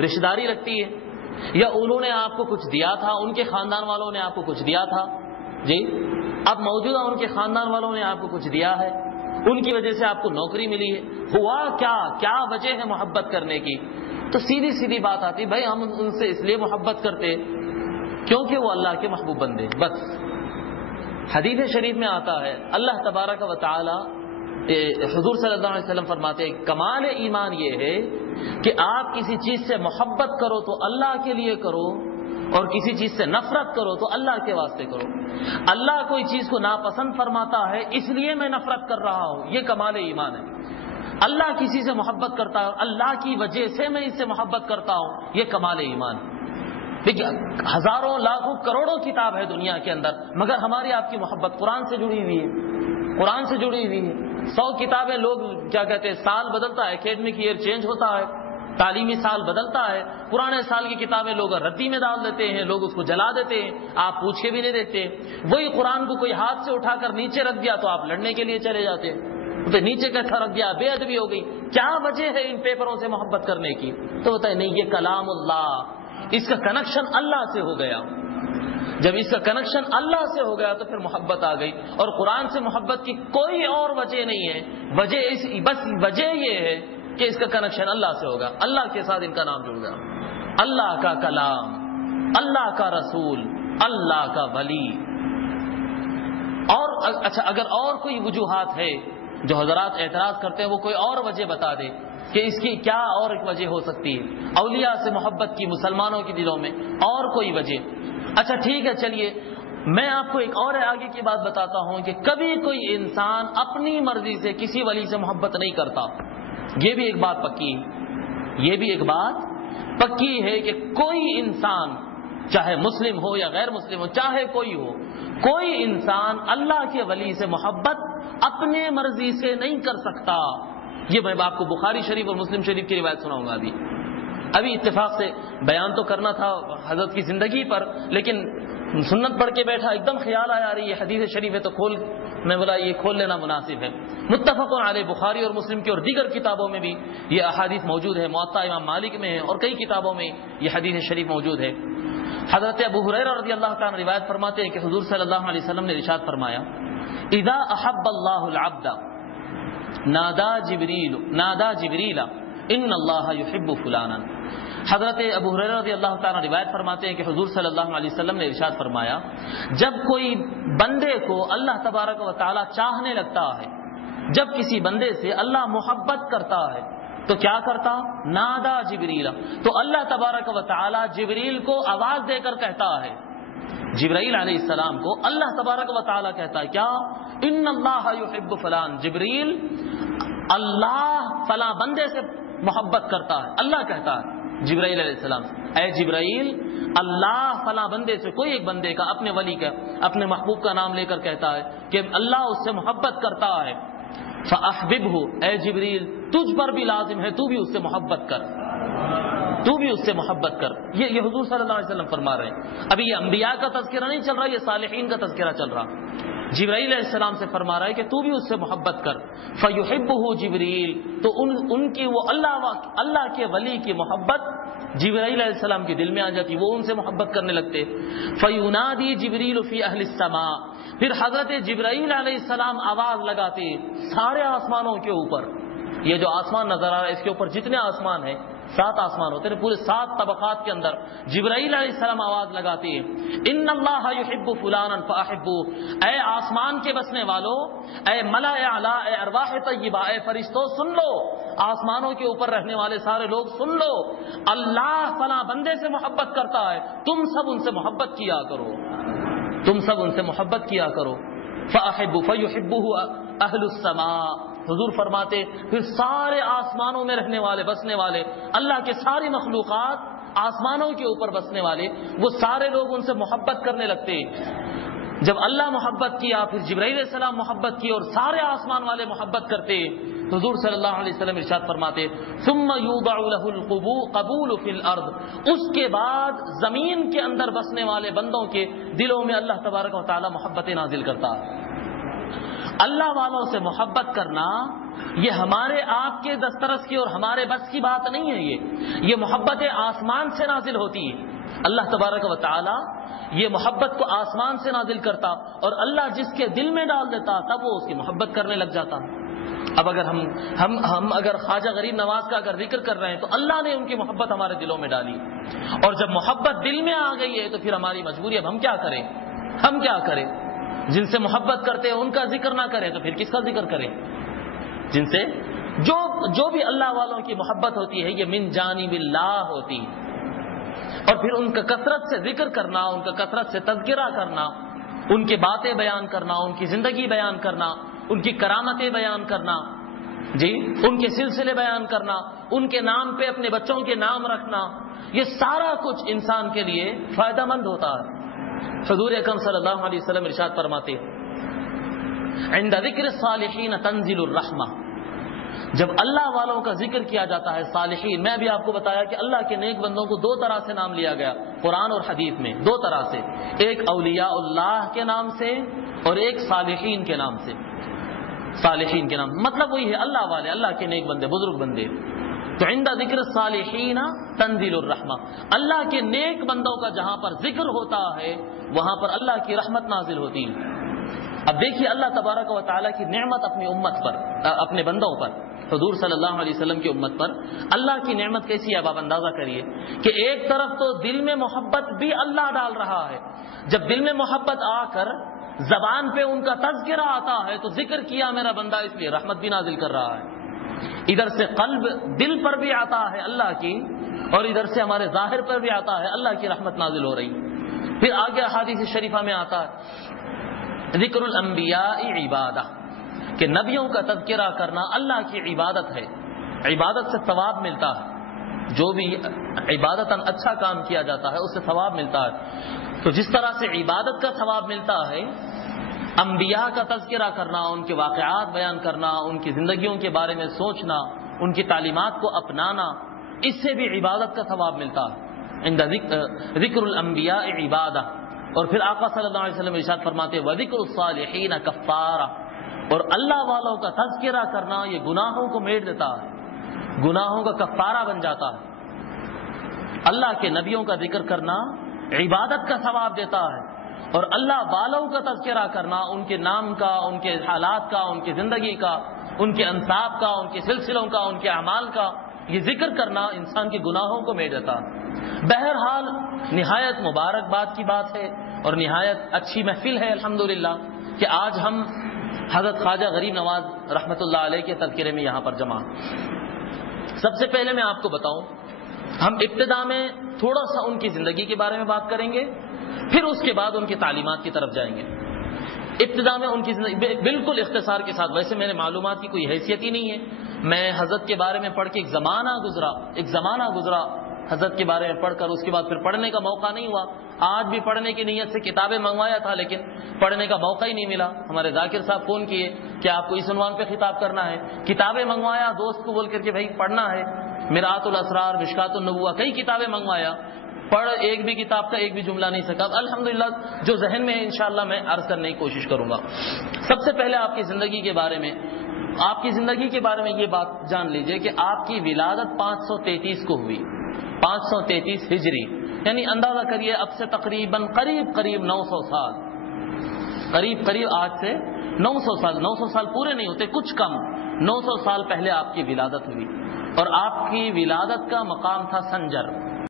رشتہ داری رکھتی ہے، یا انہوں نے آپ کو کچھ دیا تھا، ان کے خاندان والوں نے آپ کو کچھ دیا تھا، جی اب موجودہ ان کے خاندان والوں نے آپ کو کچھ دیا ہے، ان کی وجہ سے آپ کو نوکری ملی ہے، ہوا کیا وجہ ہے محبت کرنے کی؟ تو سیدھی سیدھی بات آتی، بھائی ہم ان سے اس لیے محبت کرتے کیونکہ وہ اللہ کے محبوب بندے، بس۔ حدیث شریف میں آتا ہے اللہ تبارک و تعالی، حضور صلی اللہ علیہ وسلم فرماتے ہیں کمال ایمان یہ ہے کہ آپ کسی چیز سے محبت کرو تو اللہ کے لیے کرو، اور کسی چیز سے نفرت کرو تو اللہ کے واسطے کرو۔ اللہ کوئی چیز کو ناپسند فرماتا ہے اس لیے میں نفرت کر رہا ہوں، یہ کمال ایمان ہے۔ اللہ کسی سے محبت کرتا ہے، اللہ کی وجہ سے میں اس سے محبت کرتا ہوں، یہ کمال ایمان ہے۔ دیکھیے ہزاروں لاکھوں کروڑوں کتاب ہے دنیا کے اندر، مگر ہماری آپ کی محبت قرآن سے جڑی ہوئی ہے، قرآن سے جڑی ہوئی ہے۔ 100 کتابیں لوگ کیا کہتے ہیں، سال بدلتا ہے، اکیڈمک ایئر چینج ہوتا ہے، تعلیمی سال بدلتا ہے، پرانے سال کی کتابیں لوگ ردی میں ڈال دیتے ہیں، لوگ اس کو جلا دیتے ہیں، آپ پوچھ کے بھی نہیں دیکھتے۔ وہی قرآن کو کوئی ہاتھ سے اٹھا کر نیچے رکھ دیا تو آپ لڑنے کے لیے چلے جاتے ہیں، تو نیچے کیسا رکھ دیا، بے ادبی ہو گئی۔ کیا وجہ ہے ان پیپروں سے محبت کرنے کی؟ تو بتائیں نہیں، یہ کلام اللہ، اس کا کنیکشن اللہ سے ہو گیا۔ جب اس کا کنیکشن اللہ سے ہو گیا تو پھر محبت آ گئی، اور قرآن سے محبت کی کوئی اور وجہ نہیں ہے، بس وجہ یہ ہے کہ اس کا کنیکشن اللہ سے ہوگا، اللہ کے ساتھ ان کا نام جڑ گیا، اللہ کا کلام، اللہ کا رسول، اللہ کا ولی۔ اور اچھا اگر اور کوئی وجوہات ہے جو حضرات اعتراض کرتے ہیں، وہ کوئی اور وجہ بتا دے کہ اس کی کیا اور ایک وجہ ہو سکتی ہے، اولیاء سے محبت کی مسلمانوں کے دلوں میں اور کوئی وجہ۔ اچھا ٹھیک ہے، چلیے میں آپ کو ایک اور آگے کی بات بتاتا ہوں کہ کبھی کوئی انسان اپنی مرضی سے کسی ولی سے محبت نہیں کرتا، یہ بھی ایک بات پکی ہے، یہ بھی ایک بات پکی ہے کہ کوئی انسان چاہے مسلم ہو یا غیر مسلم ہو، چاہے کوئی ہو، کوئی انسان اللہ کے ولی سے محبت اپنے مرضی سے نہیں کر سکتا۔ یہ میں آپ کو بخاری شریف اور مسلم شریف کی روایت سناؤں گا۔ ابھی اتفاق سے بیان تو کرنا تھا حضرت کی زندگی پر، لیکن سنت پڑھ کے بیٹھا، ایک دم خیال آیا رہی ہے حدیث شریف ہے تو میں بولا یہ کھول لینا مناسب ہے۔ متفق علیہ بخاری اور مسلم کی اور دیگر کتابوں میں بھی یہ احادیث موجود ہے، موطا امام مالک میں ہے اور کئی کتابوں میں یہ حدیث شریف موجود ہے۔ حضرت ابو ہریرہ رضی اللہ تعالیٰ عنہ روایت فرماتے ہیں کہ حضور صلی اللہ علیہ وسلم نے ارشاد فرمایا، اذا احب اللہ العبد نادا جبریل ان اللہ یحب فلانا۔ حضرت ابو ہریرہ رضی اللہ تعالیٰ روایت فرماتے ہیں کہ حضور صلی اللہ علیہ وسلم نے ارشاد فرمایا، جب کوئی بندے کو اللہ تبارک و تعالیٰ چاہنے لگتا ہے، جب کسی بندے سے اللہ محبت کرتا ہے تو کیا کرتا؟ نادا جبریل، تو اللہ تبارک و تعالیٰ جبریل کو آواز دے کر کہتا ہے، جبرائیل علیہ السلام کو اللہ تبارک و تعالیٰ کہتا ہے کیا؟ ان اللہ یحب فلان، جبریل اللہ فلاں بندے سے محبت کرتا ہے، اللہ کہتا ہے جبرائیل علیہ السلام سے، اے جبرائیل اللہ فلاں بندے سے، کوئی ایک بندے کا، اپنے ولی کا، اپنے محبوب کا نام لے کر کہتا ہے کہ اللہ اس سے محبت کرتا ہے، فاحببہ، اے جبریل تجھ پر بھی لازم ہے تو بھی اس سے محبت کر، تو بھی اس سے محبت کر۔ یہ حضور صلی اللہ علیہ وسلم فرما رہے ہیں۔ ابھی یہ انبیاء کا تذکرہ نہیں چل رہا، یہ صالحین کا تذکرہ چل رہا۔ جبرائیل علیہ السلام سے فرما رہا ہے کہ تو بھی اس سے محبت کر، فیحبہ جبریل، تو ان کی وہ اللہ کے ولی کی محبت جبرائیل علیہ السلام کے دل میں آ جاتی، وہ ان سے محبت کرنے لگتے۔ فینادی جبریل فی اہل السماء، پھر حضرت جبرائیل علیہ السلام آواز لگاتے سارے آسمانوں کے اوپر، یہ جو آسمان نظر آ رہا ہے اس کے اوپر جتنے آسمان ہیں، 7 آسمان ہوتے ہیں، پورے 7 طبقات کے اندر جبرائیل علیہ السلام آواز لگاتے ہیں، ان اللہ یحب فلانا فاحبوہ، اے آسمان کے بسنے والو، اے ملأ اعلی، اے ارواح طیبہ، اے فرشتوں سن لو، آسمانوں کے اوپر رہنے والے سارے لوگ سن لو، اللہ فلاں بندے سے محبت کرتا ہے، تم سب ان سے محبت کیا کرو، تم سب ان سے محبت کیا کرو۔ فاحبوا فیحبہ اہل السماء، حضور فرماتے پھر سارے آسمانوں میں رہنے والے، بسنے والے، اللہ کے ساری مخلوقات آسمانوں کے اوپر بسنے والے، وہ سارے لوگ ان سے محبت کرنے لگتے۔ جب اللہ محبت کیا، پھر جبرائیل علیہ السلام محبت کی اور سارے آسمان والے محبت کرتے، حضور صلی اللہ علیہ وسلم ارشاد فرماتے ثم یوضع له القبول فی الارض، اس کے بعد زمین کے اندر بسنے والے بندوں کے دلوں میں اللہ تبارک و تعالی محبت نازل کرتا ہے، اللہ والوں سے محبت کرنا یہ ہمارے آپ کے دسترس کی اور ہمارے بس کی بات نہیں ہے. یہ محبت آسمان سے نازل ہوتی ہے. اللہ تبارک و تعالی یہ محبت کو آسمان سے نازل کرتا اور اللہ جس کے دل میں ڈال دیتا تب وہ اس کی محبت کرنے لگ جاتا. اب اگر ہم اگر خواجہ غریب نواز کا اگر ذکر کر رہے ہیں تو اللہ نے ان کی محبت ہمارے دلوں میں ڈالی, اور جب محبت دل میں آ گئی ہے تو پھر ہماری مجبوری اب ہم کیا کریں. جن سے محبت کرتے ہیں ان کا ذکر نہ کریں تو پھر کس کا ذکر کریں. جن سے جو بھی اللہ والوں کی محبت ہوتی ہے یہ من جانب اللہ ہوتی ہے, اور پھر ان کا کثرت سے ذکر کرنا, ان کا کثرت سے تذکرہ کرنا, ان کی باتیں بیان کرنا, ان کی زندگی بیان کرنا, ان کی کرامتیں بیان کرنا, ان کے سلسلے بیان کرنا, ان کے نام پہ اپنے بچوں کے نام رکھنا, یہ سارا کچھ انسان کے لیے فائدہ مند ہوتا ہے. حضور اکرم صلی اللہ علیہ وسلم ارشاد فرماتے عند ذکر الصالحین تنزل الرحمہ, جب اللہ والوں کا ذکر کیا جاتا ہے صالحین, میں بھی آپ کو بتایا کہ اللہ کے نیک بندوں کو دو طرح سے نام لیا گیا قرآن اور حدیث میں, دو طرح سے, ایک اولیاء اللہ کے نام سے اور ایک صالحین کے نام سے. صالحین کے نام مطلب وہی ہے اللہ والے, اللہ کے نیک بندے, بزرگ بندے. تو عند ذکر الصالحین تنزل الرحمہ, اللہ کے نیک بندوں کا جہاں پر ذکر ہوتا ہے وہاں پر اللہ کی رحمت نازل ہوتی ہے. اب دیکھیے اللہ تبارک و تعالیٰ کی نعمت اپنی امت پر, اپنے بندوں پر, حضور صلی اللہ علیہ وسلم کی امت پر اللہ کی نعمت کیسی ہے. اب آپ اندازہ کریے کہ ایک طرف تو دل میں محبت بھی اللہ ڈال رہا ہے, جب دل میں محبت آ کر زبان پہ ان کا تذکرہ آتا ہے تو ذکر کیا میرا بندہ, اس لیے رحمت بھی نازل کر رہا ہے. ادھر سے قلب دل پر بھی آتا ہے اللہ کی, اور ادھر سے ہمارے ظاہر پر بھی آتا ہے اللہ کی رحمت نازل ہو رہی. پھر آگے احادیث شریفہ میں آتا ہے ذکر الانبیاء عبادہ, کہ نبیوں کا تذکرہ کرنا اللہ کی عبادت ہے, عبادت سے ثواب ملتا ہے. جو بھی عبادتاً اچھا کام کیا جاتا ہے اس سے ثواب ملتا ہے. تو جس طرح سے عبادت کا ثواب ملتا ہے, انبیاء کا تذکرہ کرنا, ان کے واقعات بیان کرنا, ان کی زندگیوں کے بارے میں سوچنا, ان کی تعلیمات کو اپنانا, اس سے بھی عبادت کا ثواب ملتا ہے. عند ذکر الانبیاء عبادہ. اور پھر آقا صلی اللہ علیہ وسلم ارشاد فرماتے وذکر الصالحین کفارہ, اور اللہ والوں کا تذکرہ کرنا یہ گناہوں کو میٹ دیتا ہے, گناہوں کا کفارہ بن جاتا ہے. اللہ کے نبیوں کا ذکر کرنا عبادت کا ثواب دیتا ہے, اور اللہ والوں کا تذکرہ کرنا, ان کے نام کا, ان کے حالات کا, ان کی زندگی کا, ان کے انصاب کا, ان کے سلسلوں کا, ان کے اعمال کا یہ ذکر کرنا انسان کے گناہوں کو میٹ دیتا ہے. بہرحال نہایت مبارک بات کی بات ہے اور نہایت اچھی محفل ہے الحمدللہ کہ آج ہم حضرت خواجہ غریب نواز رحمۃ اللہ علیہ کے تذکرے میں یہاں پر جمع. سب سے پہلے میں آپ کو بتاؤں, ہم ابتدا میں تھوڑا سا ان کی زندگی کے بارے میں بات کریں گے, پھر اس کے بعد ان کی تعلیمات کی طرف جائیں گے. ابتدا میں ان کی زندگی بالکل اختصار کے ساتھ, ویسے میرے معلومات کی کوئی حیثیت ہی نہیں ہے, میں حضرت کے بارے میں پڑھ کے ایک زمانہ گزرا حضرت کے بارے میں پڑھ کر, اس کے بعد پھر پڑھنے کا موقع نہیں ہوا. آج بھی پڑھنے کی نیت سے کتابیں منگوایا تھا لیکن پڑھنے کا موقع ہی نہیں ملا. ہمارے ذاکر صاحب فون کیے کہ آپ کو اس عنوان پہ خطاب کرنا ہے, کتابیں منگوایا دوست کو بول کر کے بھائی پڑھنا ہے, مرآت الاسرار, مشکات النبوہ, کئی کتابیں منگوایا, پڑھ ایک بھی کتاب کا ایک بھی جملہ نہیں سکا. الحمدللہ جو ذہن میں ہے انشاءاللہ میں عرض کرنے کی کوشش کروں گا. سب سے پہلے آپ کی زندگی کے بارے میں یہ بات جان لیجئے کہ آپ کی ولادت 533 کو ہوئی, 533 ہجری, یعنی اندازہ کریے اب سے تقریباً قریب 900 سال, قریب آج سے 900 سال پورے نہیں ہوتے, کچھ کم 900 سال پہلے آپ کی ولادت ہوئی. اور آپ کی ولادت کا مقام تھا سنجر.